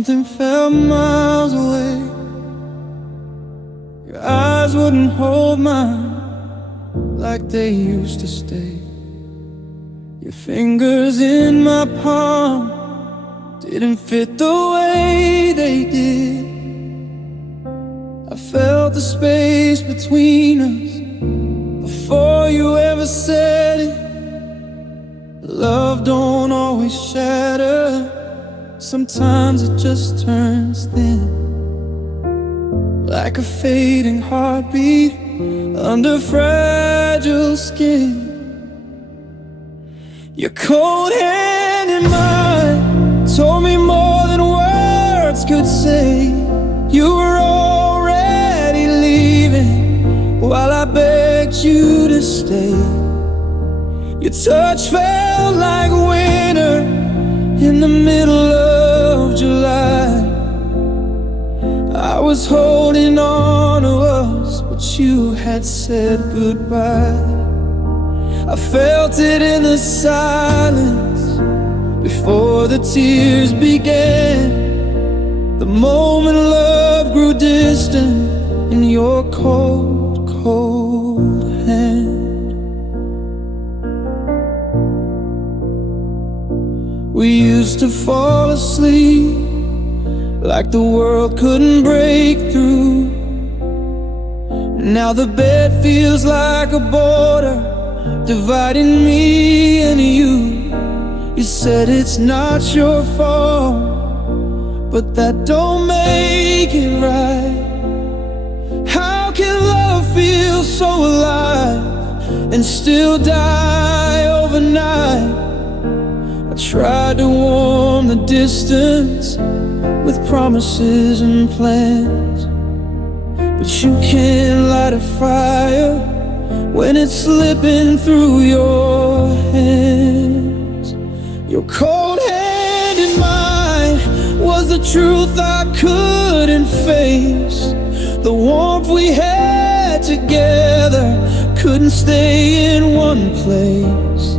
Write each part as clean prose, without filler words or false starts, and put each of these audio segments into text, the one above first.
something felt miles away. Your eyes wouldn't hold mine like they used to stay. Your fingers in my palm didn't fit the way they did. I felt the space between us before you ever said it. Love don't always shatter, sometimes it just turns thin, like a fading heartbeat under fragile skin. Your cold hand in mine told me more than words could say. You were already leaving while I begged you to stay. Your touch felt like winter in the middle of July. I was holding on to us, but you had said goodbye. I felt it in the silence before the tears began. The moment love grew distant in your cold, cold hand. We used to fall asleep like the world couldn't break through. Now the bed feels like a border dividing me and you. You said it's not your fault, but that don't make it right. How can love feel so alive and still die overnight? I tried to warm the distance with promises and plans, but you can't light a fire when it's slipping through your hands. Your cold hand in mine was the truth I couldn't face. The warmth we had together couldn't stay in one place.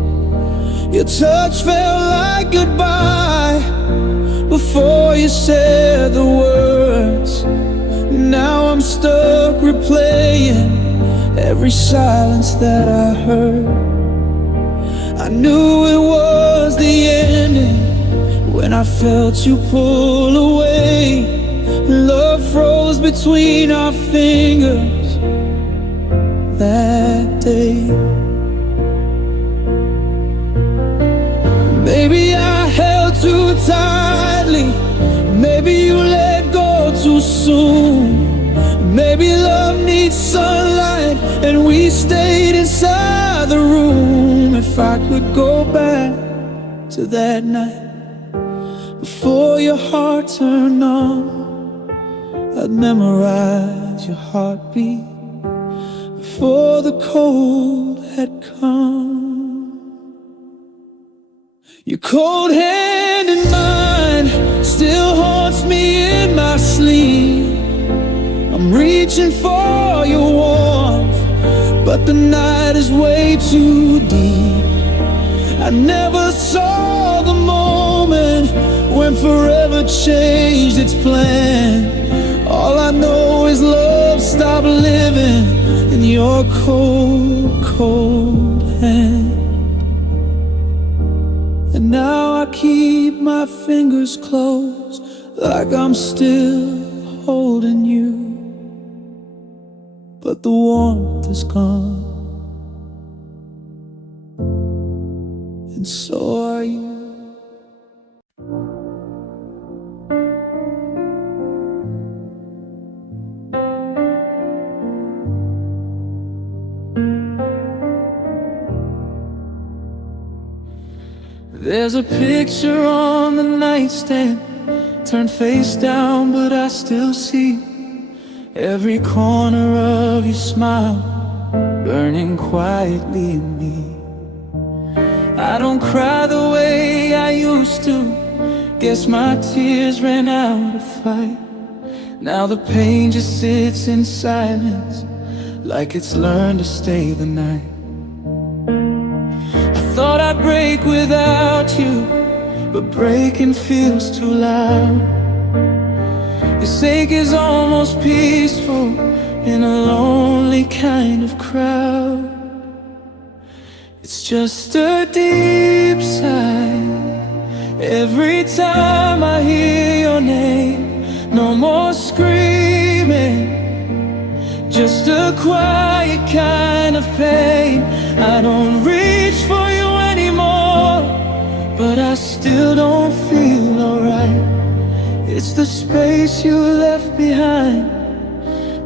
Your touch felt like goodbye before you said the words. Now I'm stuck replaying every silence that I heard. I knew it was the ending when I felt you pull away. Love froze between our fingers that day. Maybe I held too tightly, maybe you let go too soon. Maybe love needs sunlight and we stayed inside the room. If I could go back to that night before your heart turned on, I'd memorize your heartbeat before the cold had come. Your cold hand in mine still haunts me in my sleep. I'm reaching for your warmth, but the night is way too deep. I never saw the moment when forever changed its plan. All I know is love stopped living in your cold, cold hand. And now I keep my fingers closed like I'm still holding you, but the warmth is gone, and so are you. There's a picture on the nightstand, turned face down, but I still see every corner of your smile burning quietly in me. I don't cry the way I used to, guess my tears ran out of fight. Now the pain just sits in silence, like it's learned to stay the night. I thought I'd break without you, but breaking feels too loud. This ache is almost peaceful in a lonely kind of crowd. It's just a deep sigh every time I hear your name. No more screaming, just a quiet kind of pain. I don't reach for you anymore, but I still don't feel alright. It's the space you left behind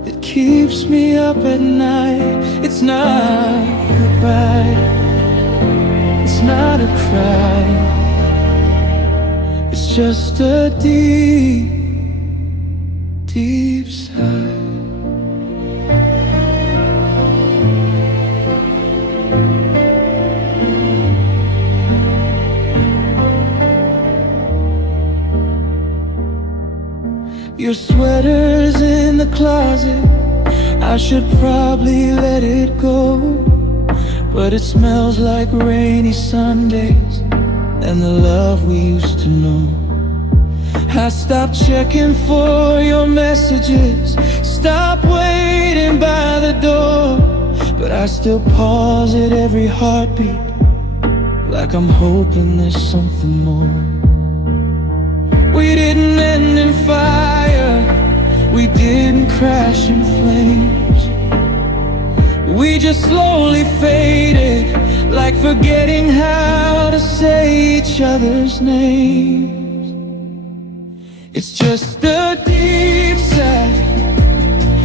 that keeps me up at night. It's not goodbye, it's not a cry, it's just a deep, deep sigh. Your sweater's in the closet, I should probably let it go, but it smells like rainy Sundays and the love we used to know. I stopped checking for your messages, stopped waiting by the door, but I still pause at every heartbeat, like I'm hoping there's something more. We didn't end in fire, we didn't crash in flames. We just slowly faded, like forgetting how to say each other's names. It's just a deep sigh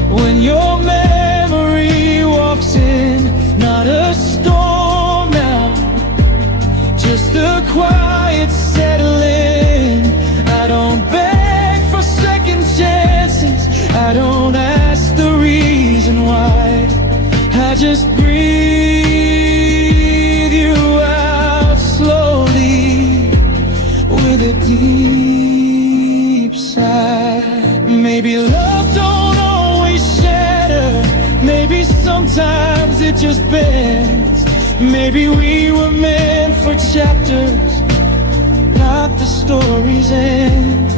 when your memory walks in. Not a storm now, just a quiet settling. I don't beg for second chances, I don't ask the reason why. I just breathe you out slowly with a deep sigh. Maybe love don't always shatter, maybe sometimes it just bends. Maybe we were meant for chapters, not the story's end.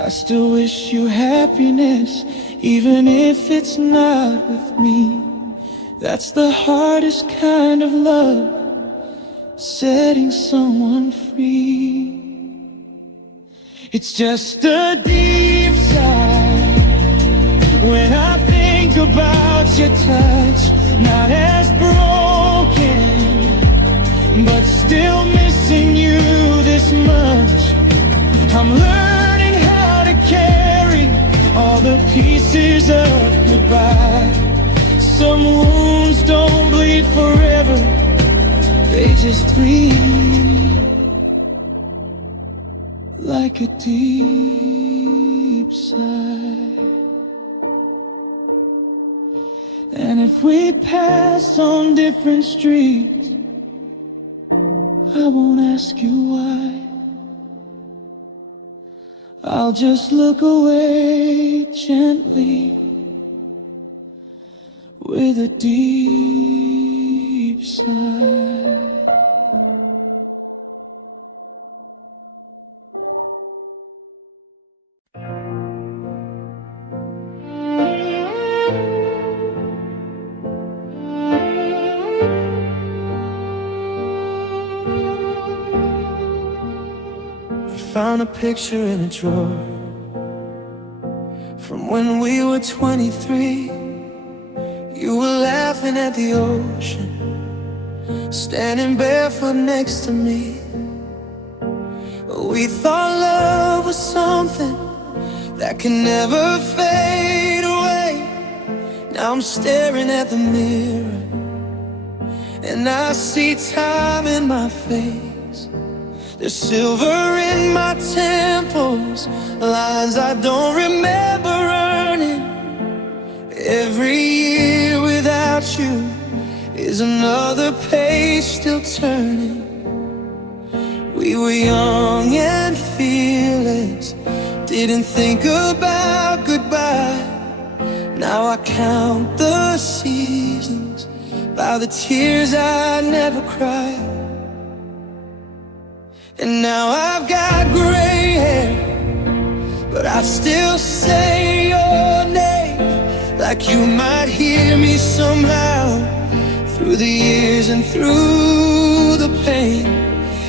I still wish you happiness, even if it's not with me. That's the hardest kind of love, setting someone free. It's just a deep sigh when I think about your touch, not as broken, but still missing you this much. I'm learning how to carry all the pieces of goodbye. Some wounds don't bleed forever, they just breathe like a deep sigh. And if we pass on different streets, I won't ask you why. I'll just look away gently with a deep sigh. Found a picture in a drawer from when we were 23. You were laughing at the ocean, standing barefoot next to me. We thought love was something that can never fade away. Now I'm staring at the mirror and I see time in my face. There's silver in my temples, lines I don't remember earning. Every year without you is another page still turning. We were young and fearless, didn't think about goodbye. Now I count the seasons by the tears I never cried. And now I've got gray hair, but I still say your name like you might hear me somehow, through the years and through the pain.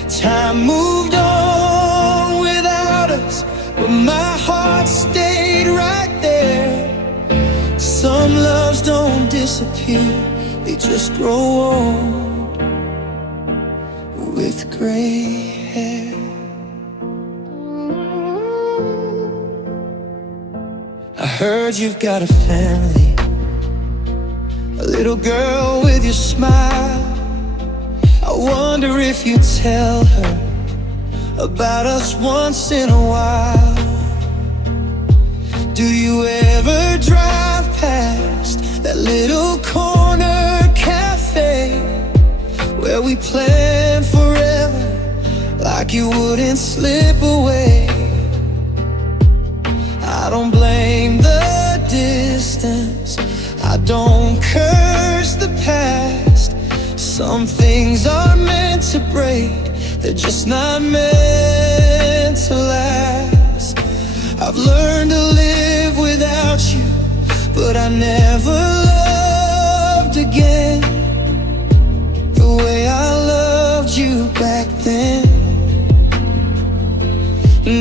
Time moved on without us, but my heart stayed right there. Some loves don't disappear, they just grow old with gray hair. I heard you've got a family, a little girl with your smile. I wonder if you tell her about us once in a while. Do you ever drive past that little corner cafe where we planned forever, like you wouldn't slip away? I don't blame the distance, I don't curse the past. Some things are meant to break, they're just not meant to last. I've learned to live without you, but I never loved again the way I loved you back then.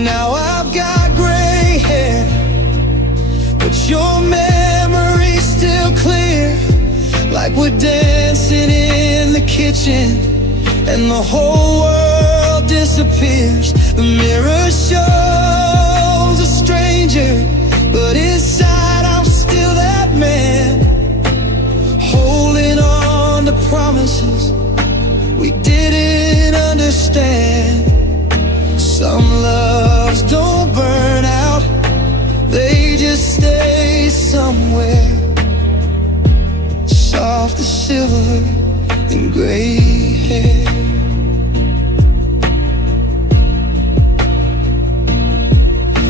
Now I've got gray hair, but your memory's still clear, like we're dancing in the kitchen and the whole world disappears. The mirror shows a stranger, but inside I'm still that man, holding on to promises we didn't understand. Some loves don't burn out, they just stay somewhere, soft as silver and gray hair.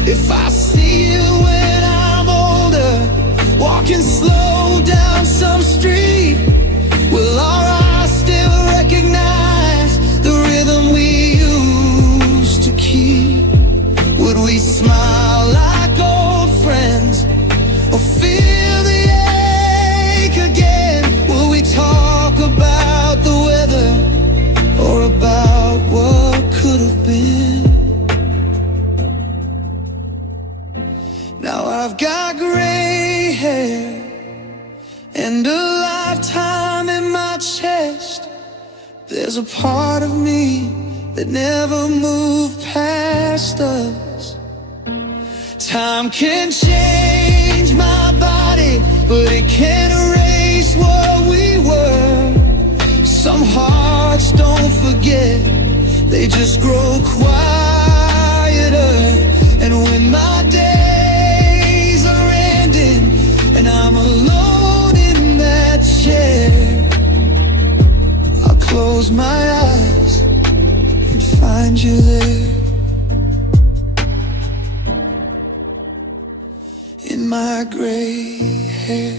If I see you when I'm older, walking slow down some street, will our eyes still recognize the rhythm we used to keep? Would we smile like old friends, or feel the ache again? Will we talk about the weather, or about what could have been? Now I've got gray hair and a lifetime in my chest. There's a part of me that never moved past us. Time can change my body, but it can't erase what we were. Some hearts don't forget, they just grow quieter. And when my days are ending and I'm alone in that chair, I'll close my eyes and find you there, in my gray hair.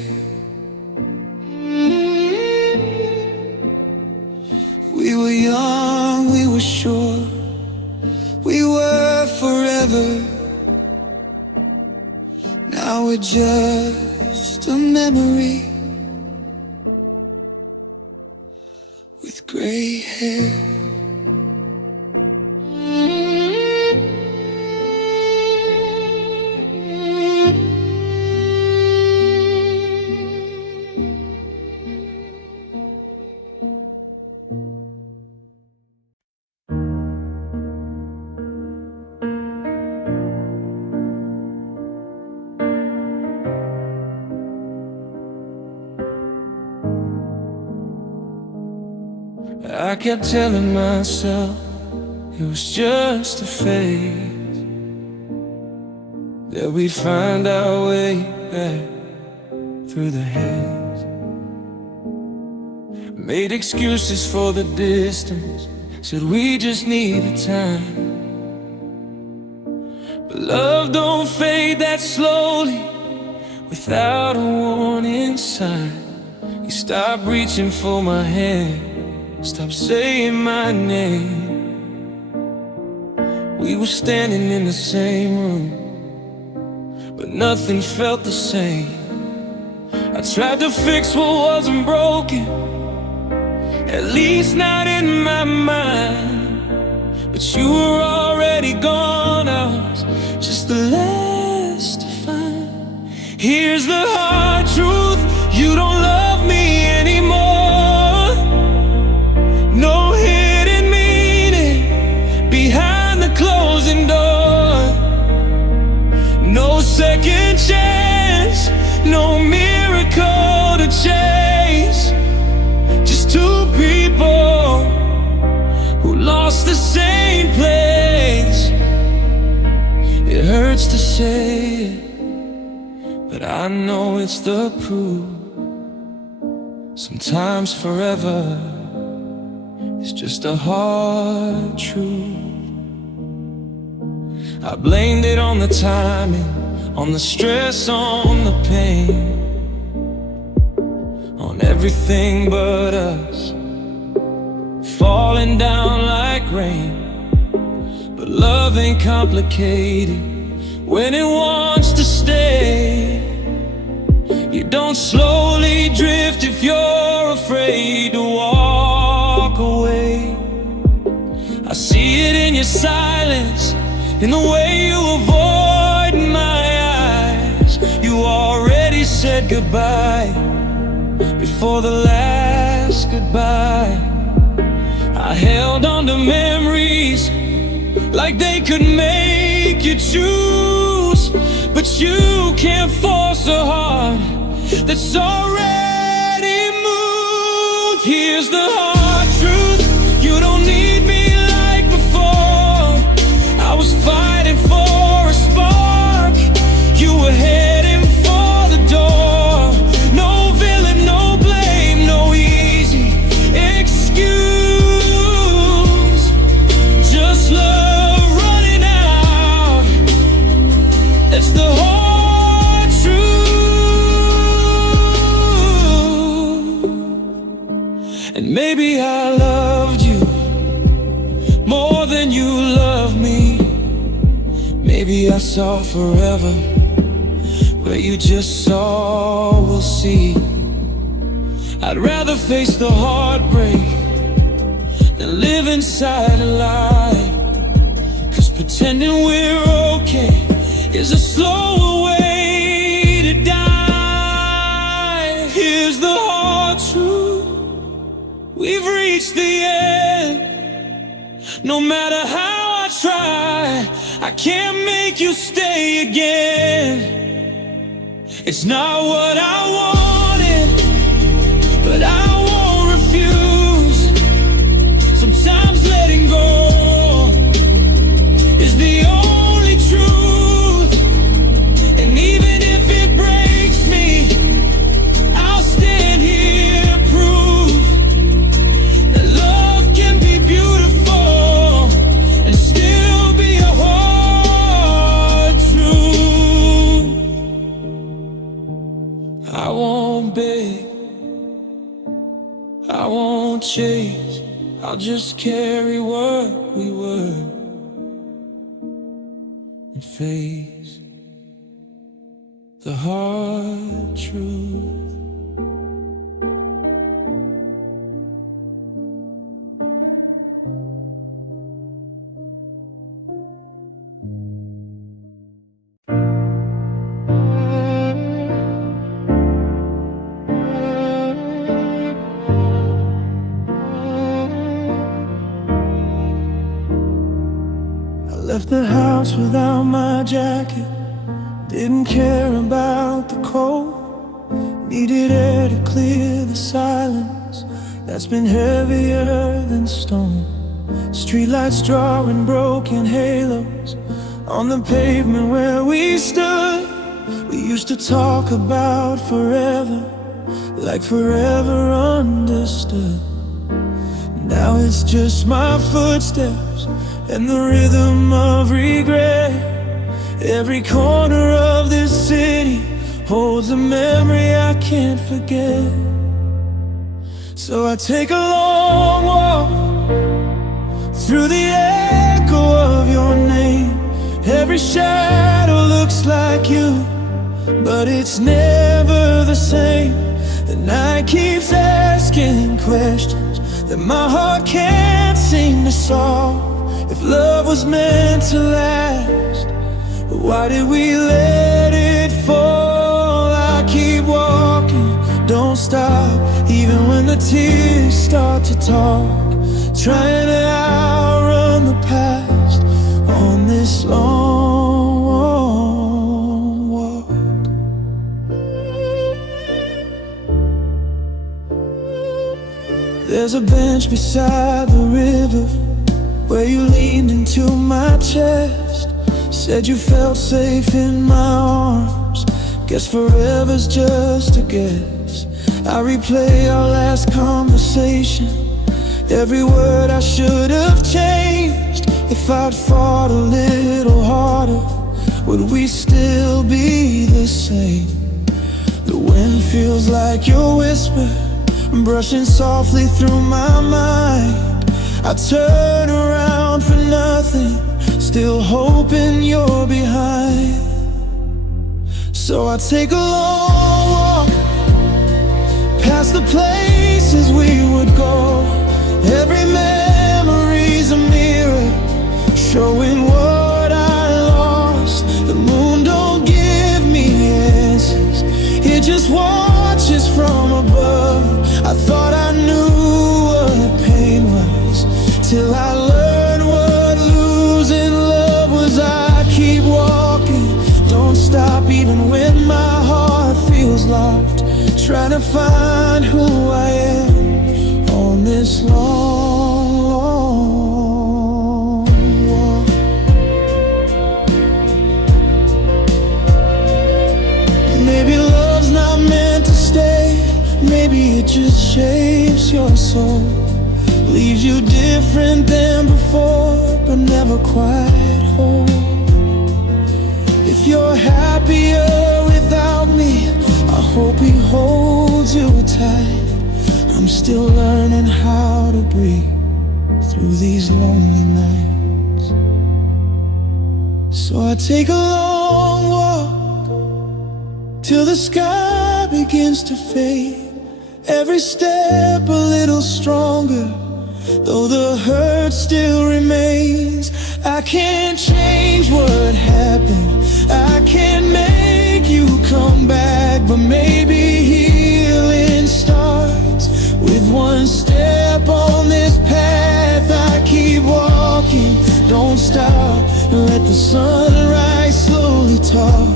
We were young, we were sure, we were forever. Now we're just a memory with gray hair. I kept telling myself it was just a phase, that we'd find our way back through the haze. Made excuses for the distance, said we just needed time. But love don't fade that slowly, without a warning sign. You stop reaching for my hand, stop saying my name. We were standing in the same room, but nothing felt the same. I tried to fix what wasn't broken, at least not in my mind. But you were already gone, I was just the last to find. Here's the hard truth, you don't love me anymore. No hidden meaning behind the closing door. No second chance, no miracle to chase. Just two people who lost the same place. It hurts to say it, but I know it's the proof. Sometimes forever is just a hard truth. I blamed it on the timing, on the stress, on the pain, on everything but us, falling down like rain. But love ain't complicated when it wants to stay. You don't slowly drift if you're afraid to walk away. I see it in your silence, in the way you avoid my eyes. You already said goodbye before the last goodbye. I held on to memories like they could make you choose, but you can't force a heart that's already moved. Here's the hard truth, you don't need me like before. I was fighting for a spark, you were heading for the door. No villain, no blame, no easy excuse. Just love running out, that's the hard truth. And maybe I loved you more than you love me. Maybe I saw forever where you just saw, we'll see. I'd rather face the heartbreak than live inside a lie. 'Cause pretending we're okay is a slower way to die. Here's the hard truth, we've reached the end. No matter how I try, I can't make you stay again. It's not what I wanted, but I won't refuse. Sometimes letting go is the only truth. And even if it breaks me, I'll stand here, proof that love can be beautiful and still be a hard truth. I won't beg, I won't chase, I'll just carry what we were and face the hard truth. Left the house without my jacket, didn't care about the cold. Needed air to clear the silence that's been heavier than stone. Streetlights drawing broken halos on the pavement where we stood. We used to talk about forever, like forever understood. Now it's just my footsteps and the rhythm of regret. Every corner of this city holds a memory I can't forget. So I take a long walk through the echo of your name. Every shadow looks looks like you, but it's never the same. The night keeps asking questions that my heart can't seem to solve. If love was meant to last, why did we let it fall? I keep walking, don't stop, even when the tears start to talk. Trying to outrun the past on this long walk. There's a bench beside the river where you leaned into my chest, said you felt safe in my arms. Guess forever's just a guess. I replay our last conversation, every word I should have changed. If I'd fought a little harder, would we still be the same? The wind feels like your whisper, brushing softly through my mind. I turn around for nothing, still hoping you're behind. So I take a long walk past the places we would go. Every memory's a mirror, showing what I lost. The moon don't give me answers, it just watches from above. I thought I knew what pain was, till I learned what losing love was. I keep walking, don't stop, even when my heart feels locked. Trying to find who I am on this long, long walk. Maybe love's not meant to stay, maybe it just shapes your soul, leaves you different than before, but never quite whole. If you're happier without me, I hope he holds you tight. I'm still learning how to breathe through these lonely nights. So I take a long walk till the sky begins to fade. Every step a little stronger, though the hurt still remains. I can't change what happened, I can't make you come back, but maybe healing starts with one step on this path. I keep walking, don't stop, let the sunrise slowly talk.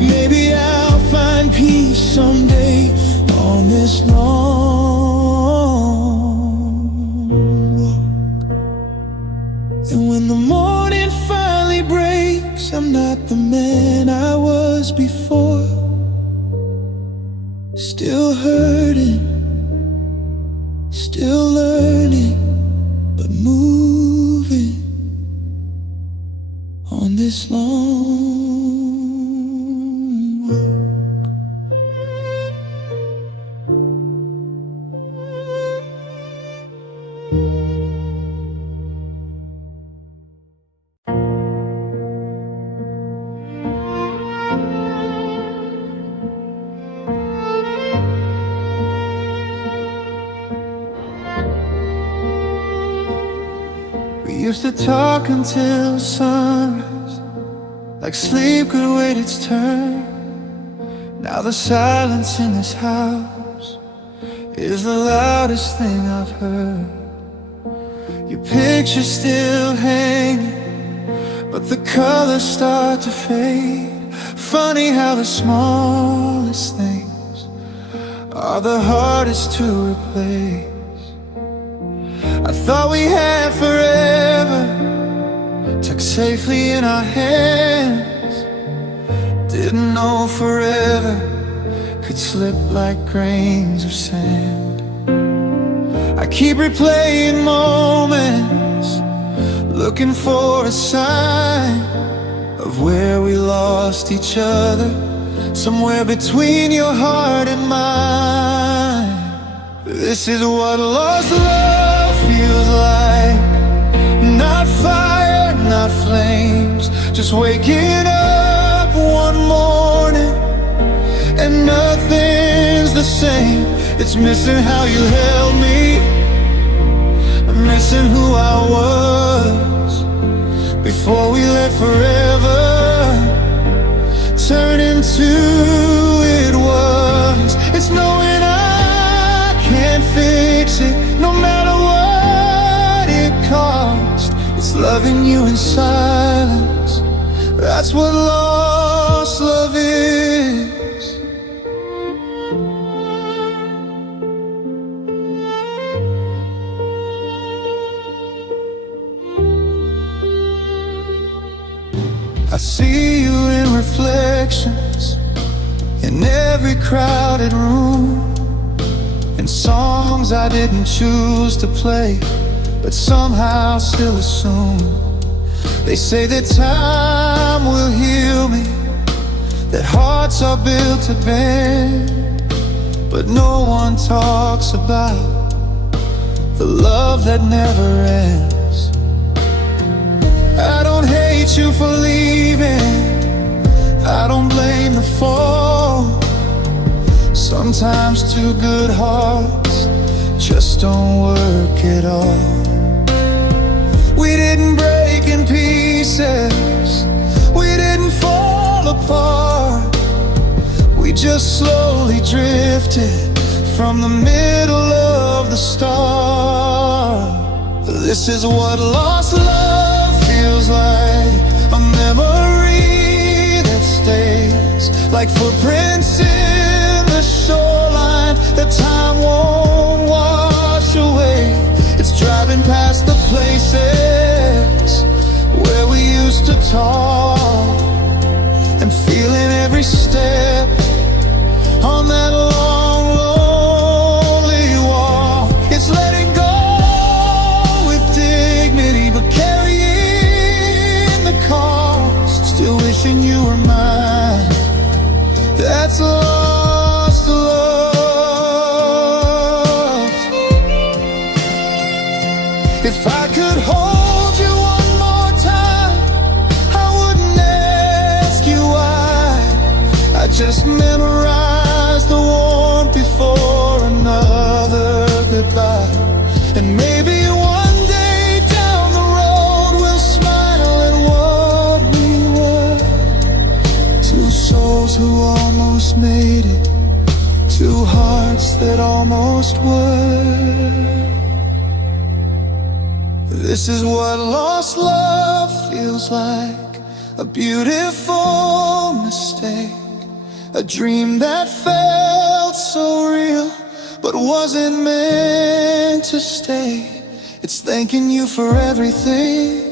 Maybe I'll find peace someday on this long walk. And when the morning finally breaks, I'm not the man I was before. Still hurting, still learning, but moving on this long walk. We used to talk until sunrise, like sleep could wait its turn. Now the silence in this house is the loudest thing I've heard. Your picture's still hanging, but the colors start to fade. Funny how the smallest things are the hardest to replace. I thought we had forever tucked safely in our hands. Didn't know forever could slip like grains of sand. I keep replaying moments, looking for a sign of where we lost each other, somewhere between your heart and mine. This is what lost love feels like. Not fire, not flames, just waking up one morning and nothing's the same. It's missing how you held me, I'm missing who I was before we left forever. Turn into it was. It's knowing I can't fix it, no matter what it costs. It's loving you in silence, that's what lost love is. I see you in reflections in every crowded room, and songs I didn't choose to play, but somehow still assume. They say that time will heal me, that hearts are built to bend, but no one talks about the love that never ends. I don't hate you for leaving, I don't blame the fall. Sometimes two good hearts just don't work at all. We didn't break in pieces, we didn't fall apart, we just slowly drifted from the middle of the start. This is what lost love feels like, a memory that stays like footprints in the shoreline that time won't wash away. It's driving past the places where we used to talk, and feeling every step on that long, lonely walk. It's letting go with dignity, but carrying the cost. Still wishing you were mine, that's lost love. If I could hold you one more time, I wouldn't ask you why. I just memorized the warmth before another goodbye. And maybe one day down the road we'll smile at what we were. Two souls who almost made it, two hearts that almost were. This is what lost love feels like, a beautiful mistake, a dream that felt so real but wasn't meant to stay. It's thanking you for everything,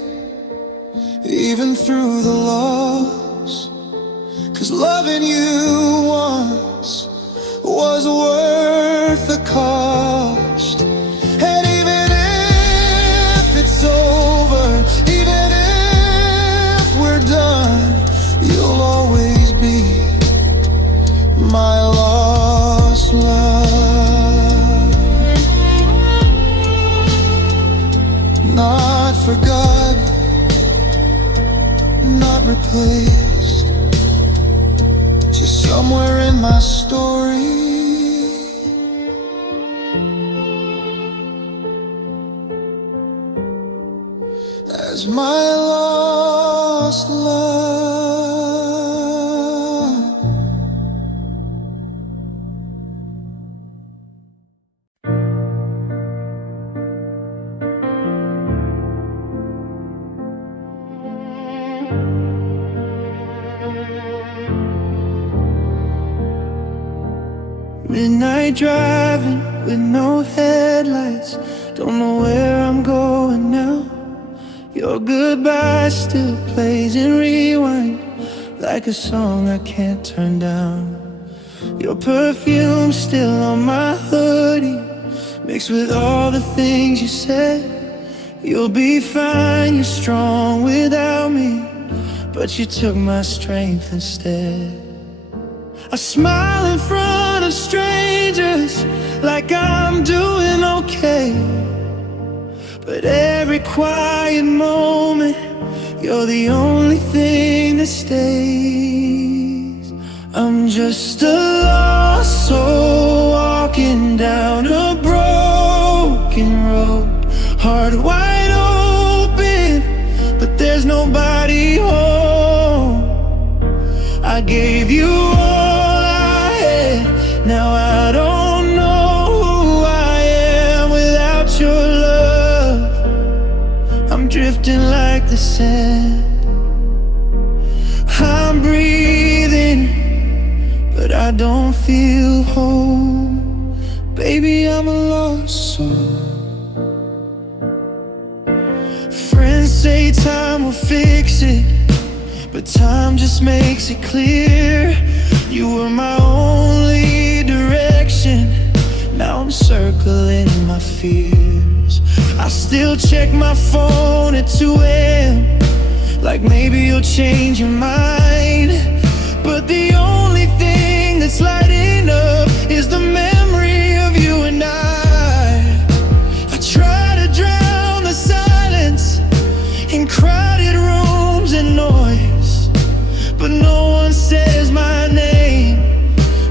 even through the loss. 'Cause loving you once was worth the cost. And even if it's over, even if we're done, you'll always be my lost love. Not forgotten, not replaced, just somewhere in my story. As my lost love. Midnight driving with no headlights, don't know where I'm going now. Your goodbye still plays in rewind, like a song I can't turn down. Your perfume still on my hoodie, mixed with all the things you said. You'll be fine, you're strong without me, but you took my strength instead. I smile in front of strangers like I'm doing okay, but every quiet moment You're the only thing that stays. I'm just a lost soul walking down a broken road, heart wide open, but there's nobody home. I gave you all I had, now I don't know who I am without your love. I'm drifting like the sand, I'm breathing, but I don't feel whole. Baby, I'm a lost soul. Friends say time will fix it, but time just makes it clear. You were my only direction, now I'm circling my fears. I still check my phone at 2 a.m., like maybe you'll change your mind. But the only thing that's lighting up is the memory of you and I try to drown the silence in crowded rooms and noise, but no one says my name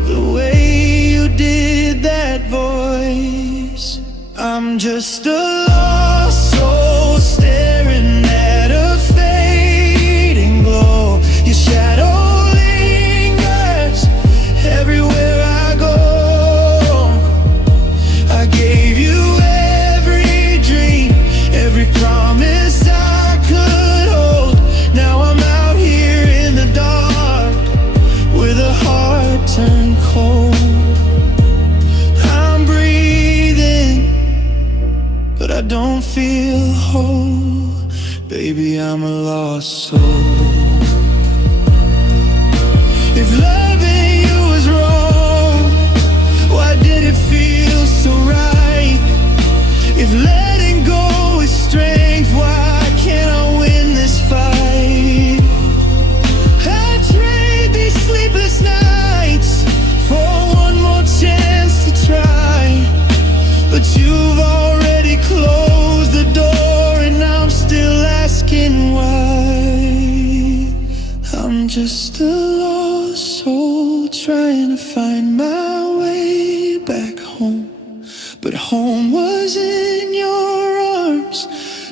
the way you did that voice. I'm just a lost soul staring at a fading glow. Your shadow lingers everywhere I go. I gave you every dream, every promise I could hold. Now I'm out here in the dark with a heart turned cold. I'm breathing, but I don't feel whole. Baby, I'm a lost soul. If loving you was wrong, why did it feel so right? If letting go is strength, why can't I win this fight? I trade these sleepless nights for one more chance to try, but you've already closed the door and I'm still asking why. I'm just a lost soul trying to find my way back home, but home was in your arms,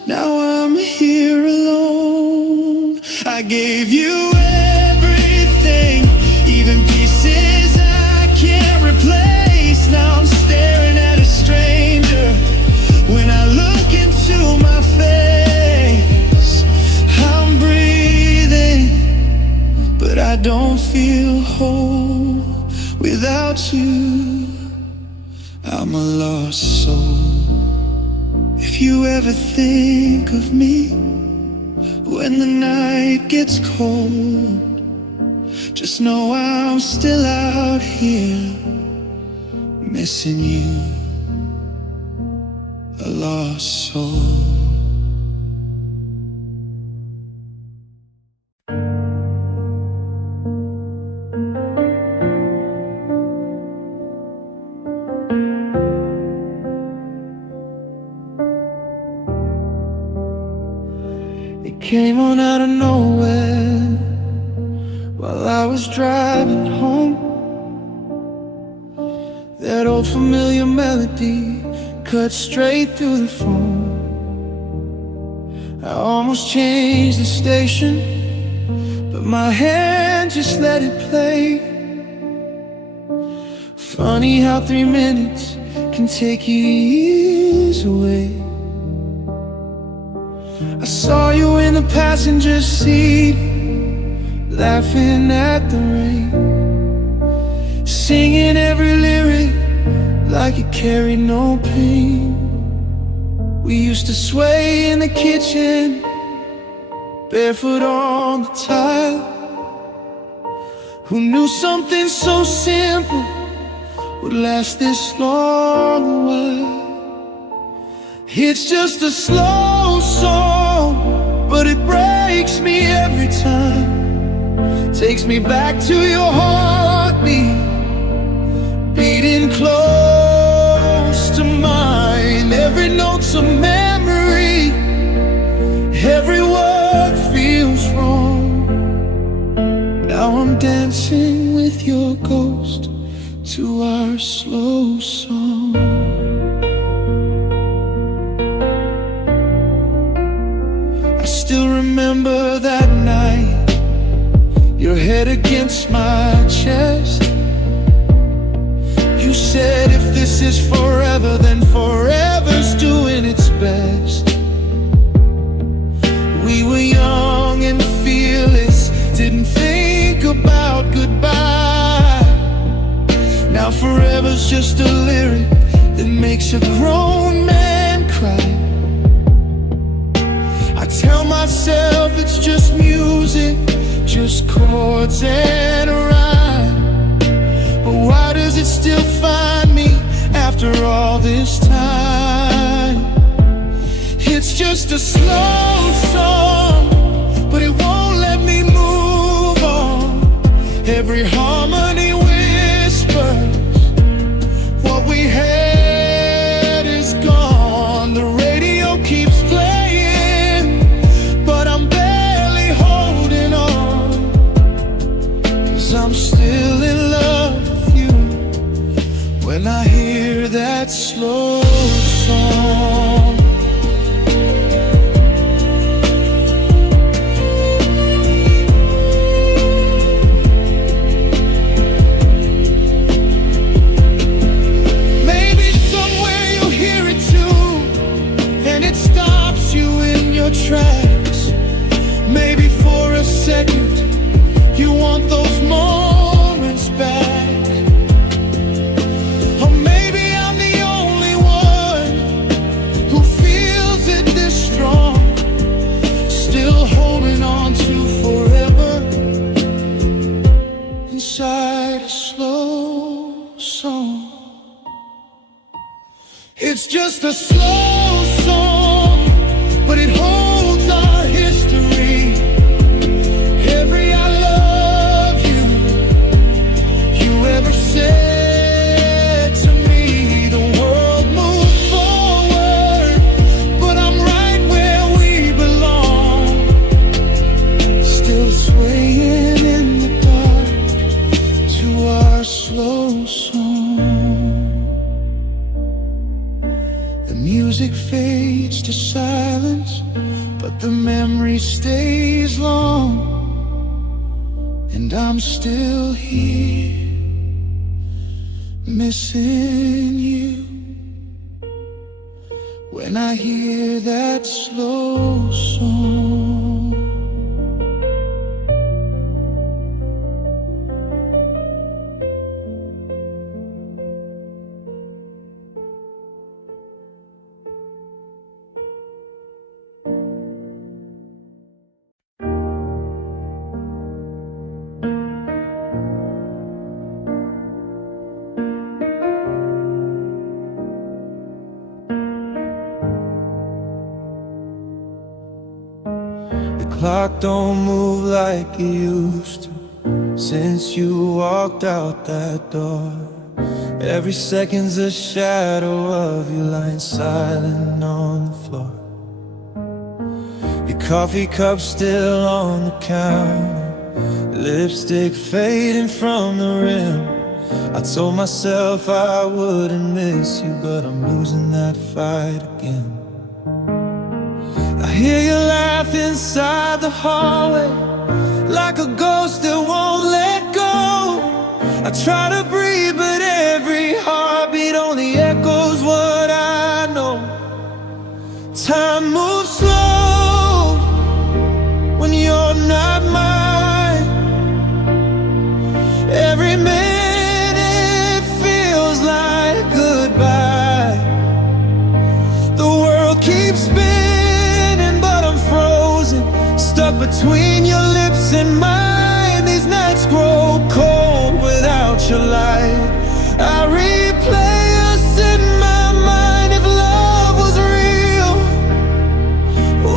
now I'm here alone. I gave you everything, even pieces I can't replace. Now I'm staring at a stranger when I look into my face. I'm breathing, but I don't feel whole without you. I'm a lost soul. If you ever think of me when the night gets cold, just know I'm still out here missing you, a lost soul. It came on out of nowhere while I was driving home. That old familiar melody cut straight through the phone. I almost changed the station, but my hand just let it play. Funny how 3 minutes can take you years away. I saw you in the passenger seat, laughing at the rain, singing every lyric like it carried no pain. We used to sway in the kitchen, barefoot on the tile. Who knew something so simple would last this long a while? It's just a slow song, but it breaks me every time. Takes me back to your heartbeat, beating close to mine. Every note's a memory, every word feels dancing with your ghost to our slow song. I still remember that night, your head against my chest. You said if this is forever, then forever's doing its best. We were young and fearless, didn't think about goodbye. Now forever's just a lyric that makes a grown man cry. I tell myself it's just music, just chords and a rhyme. But why does it still find me after all this time? It's just a slow song, but it won't let me move on. Every harmony whispers what we had is gone. The radio keeps playing, but I'm barely holding on, 'cause I'm still in love with you when I hear that slow song. Tracks. Maybe for a second you want those moments back. Or maybe I'm the only one who feels it this strong, still holding on to forever inside a slow song. It's just a slow song, but it holds our history. Every I love you, you ever said to me. The world moved forward, but I'm right where we belong, still swaying in the dark to our slow song. The music fades to silence, but the memory stays long, and I'm still here, missing you when I hear that slow song. Clock don't move like it used to since you walked out that door. Every second's a shadow of you lying silent on the floor. Your coffee cup still on the counter, lipstick fading from the rim. I told myself I wouldn't miss you, but I'm losing that fight again. I hear you laugh inside the hallway, like a ghost that won't let go. I try to breathe, but every heartbeat only echoes what I know. Time moves slow when you're not mine. Every minute feels like goodbye. The world keeps spinning, stuck between your lips and mine. These nights grow cold without your light. I replay us in my mind. If love was real,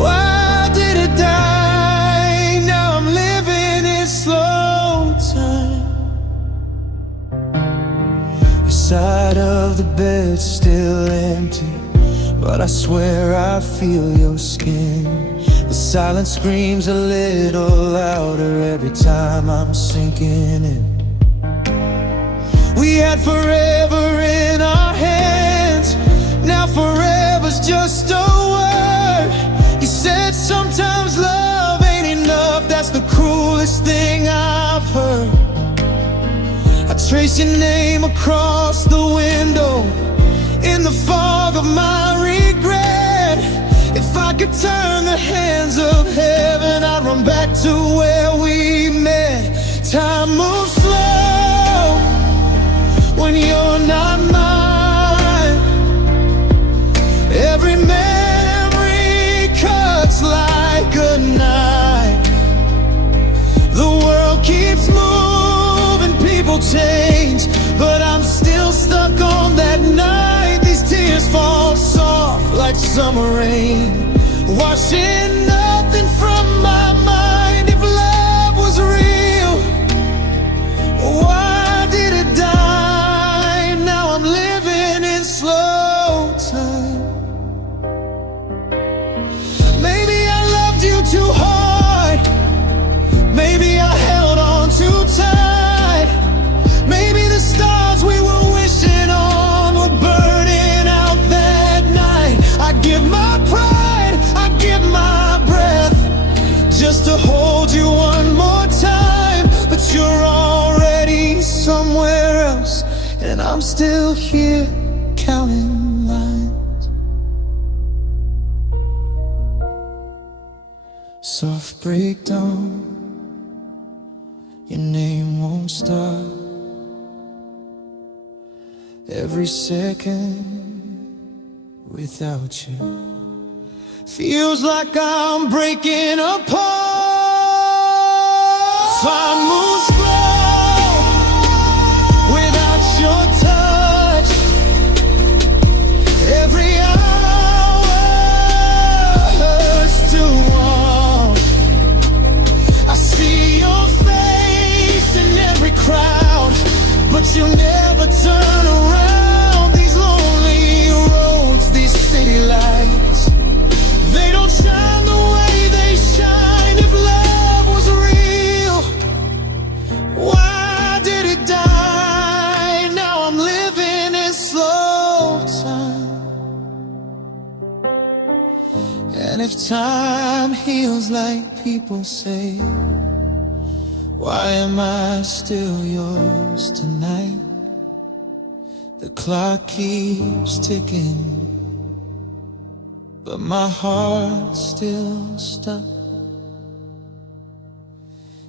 why did it die? Now I'm living in slow time. Your side of the bed's still empty, but I swear I feel your skin. The silence screams a little louder every time I'm sinking in. We had forever in our hands, now forever's just a word. You said sometimes love ain't enough, that's the cruelest thing I've heard. I trace your name across the window in the fog of my regret. If I could turn the hands of heaven, I'd run back to where we met. Time moves slow when you're not mine. Every memory cuts like a knife. The world keeps moving, people change, but I'm still stuck on that night. These tears fall soft like summer rain, washing nothing from my mind. If love was real, why did it die? Now I'm living in slow time. Maybe I loved you too hard, maybe I held on too tight. Maybe the stars we were wishing on were burning out that night. I give my pride, I give my breath, just to hold you one more time. But you're already somewhere else, and I'm still here counting lines. Soft breakdown, your name won't stop. Every second without you feels like I'm breaking apart. Time moves slow without your touch. Every hour hurts too long. I see your face in every crowd, but you never turn around. These lonely roads, these city lights, they don't shine the way they shine. If love was real, why did it die? Now I'm living in slow time. And if time heals like people say, why am I still yours tonight? The clock keeps ticking, but my heart's still stuck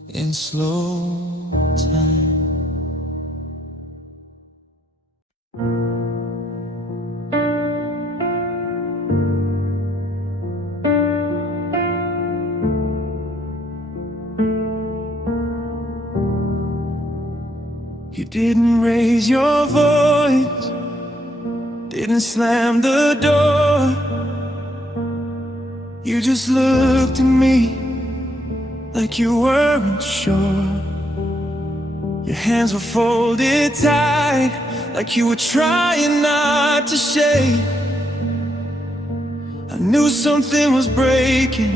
in slow time. You didn't raise your voice, didn't slam the door. You just looked at me like you weren't sure. Your hands were folded tight, like you were trying not to shake. I knew something was breaking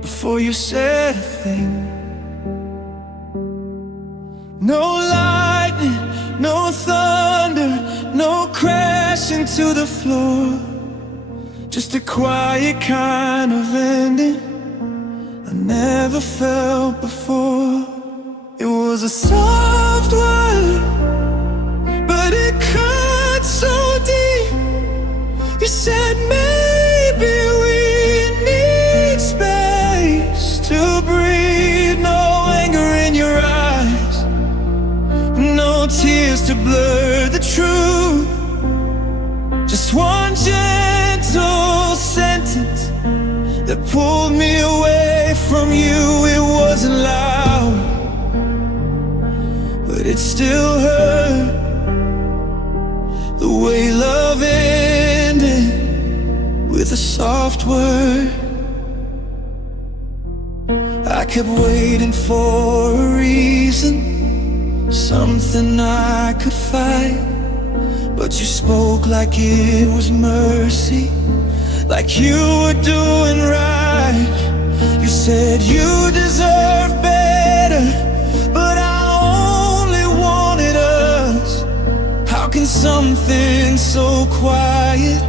before you said a thing. No lightning, no thunder, no crashing to the floor. Just a quiet kind of ending I never felt before. It was a soft word, but it cut so deep. You said maybe we need space to breathe. No anger in your eyes, no tears to blur the truth. Just one gentle sentence that pulled me away from you. It wasn't loud, but it still hurt. The way love ended with a soft word. I kept waiting for a reason, something I could fight. But you spoke like it was mercy, like you were doing right. like. You said you deserve better, but I only wanted us. How can something so quiet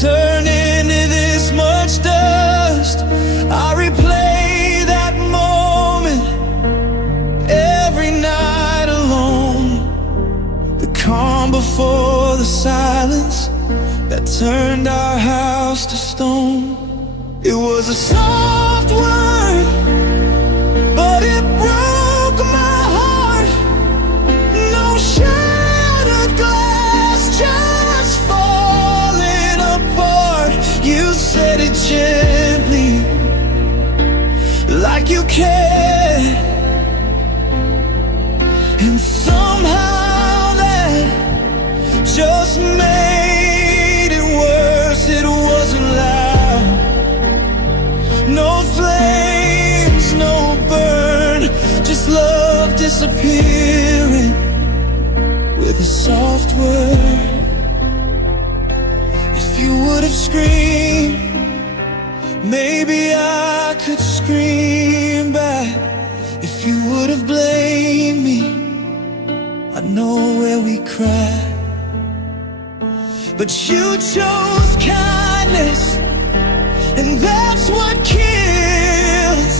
turn into this much dust? I replay that moment every night alone. The calm before the silence that turned our house to stone. It was a soft word, but it broke my heart. No shattered glass, just falling apart. You said it gently, like you cared, and somehow that just made it worse. It wasn't loud, no flames, no burn, just love disappearing with a soft word. If you would have screamed, maybe I could scream back. If you would have blamed me, I know where we cried. But you chose kindness, and that's what kills.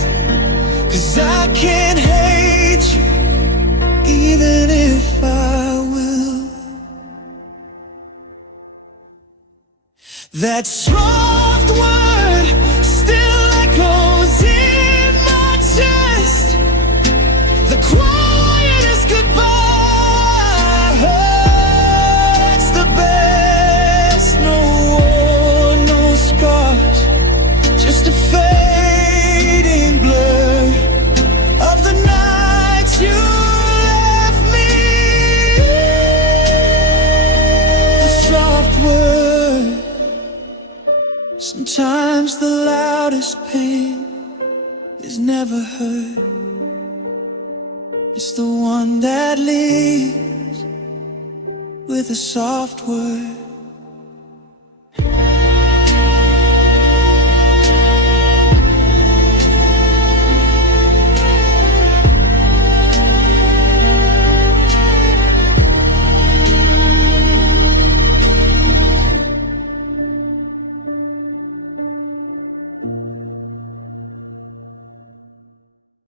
'Cause I can't hate you, even if I will. That soft word still echoes in my chest. The quietest goodbye hurts the best. No war, no scars, just a fading blur of the nights you left me. The soft word, sometimes the loudest pain is never heard. It's the one that leaves with a soft word.